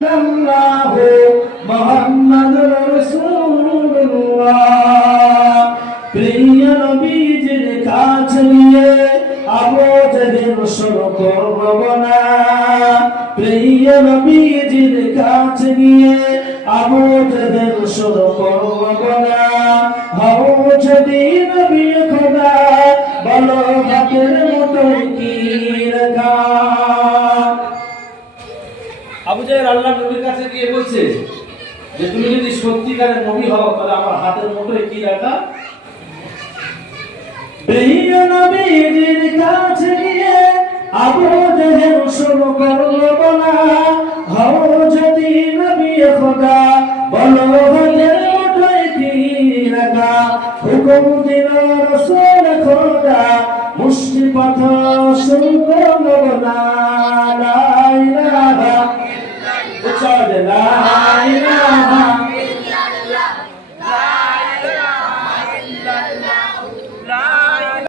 আল্লাহু মুহাম্মাদুর রাসূলুল্লাহ। প্রিয় নবীজির কাছে নিয়ে আবু জাহেল শুরু করব না। প্রিয় নবীজির কাছে নিয়ে আবু জাহেল শুরু করব না। হও যদি নবী খোদা বলো হাতের মুঠোয় কি রাখা। আবু জাহেল আল্লাহর নবীর কাছে গিয়ে বলছে যে তুমি যদি সত্যিকারের নবী হও তাহলে আমার হাতের মুঠোয় কি রাখা। প্রিয় নবীর কাছে গিয়ে আবু জাহেল শুরু করলো বলা, হও যদি নবী খোদা বলো হাতের মুঠোয় কি রাখা। হুকুম দিল রাসূল খোদা মুষ্টি পাথর শুরু করলো না। লা ইলাহা لا إله إلا الله